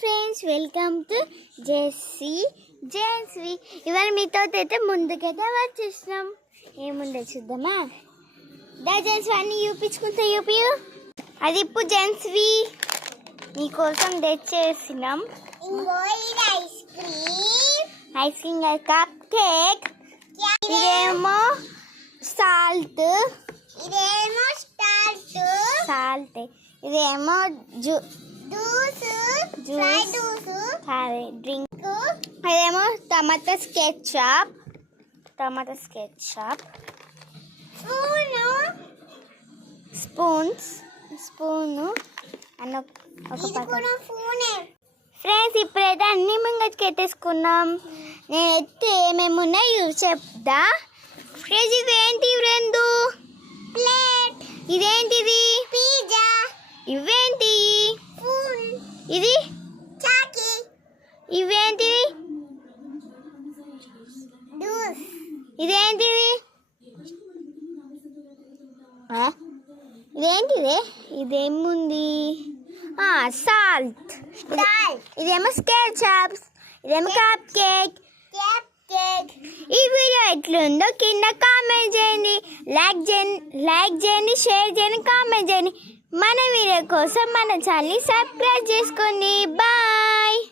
Friends, welcome to జెస్సీ జెన్స్వి. ఇవాళ మీతో అయితే ముందుకైతే వచ్చేసినాం. ఏముందో చూద్దామా? దా జెన్స్వి అన్ని చూపించుకుంటా చూపియు. అది ఇప్పుడు జెన్స్వి నీకోసం తెచ్చేసినాం. ఐస్ క్రీమ్ కప్ కేక్, ఇదేమో సాల్ట్, ఇదేమో డ్రింక్, ఇదేమో టమాటా స్కెచ్అప్, స్పూను అన్న ఒక ఫ్రెండ్స్. ఇప్పుడైతే అన్ని ముంగటికి ఎత్తేసుకున్నాం. నేనైతే ఏమేమి ఉన్నాయో చెప్తా. ఫ్రెండ్స్, ఇవేంటి రెండు ప్లేట్, ఇదేంటిది పిజ్జా, ఇవేంటి ఇది చాకి, ఇవేంటిది ఇదేంటిది ఇదేంటిది ఇదేముంది సాల్ట్, ఇదేమో స్కెచ్అప్స్, ఇదేమో కప్ కేక్. ఈ వీడియో ఎట్లుందో కింద కామెంట్ చేయండి, లైక్ చేయండి, షేర్ చేయండి, కామెంట్ చేయండి. మన వీడియో కోసం మన ఛానల్ని సబ్స్క్రైబ్ చేసుకోండి. బాయ్.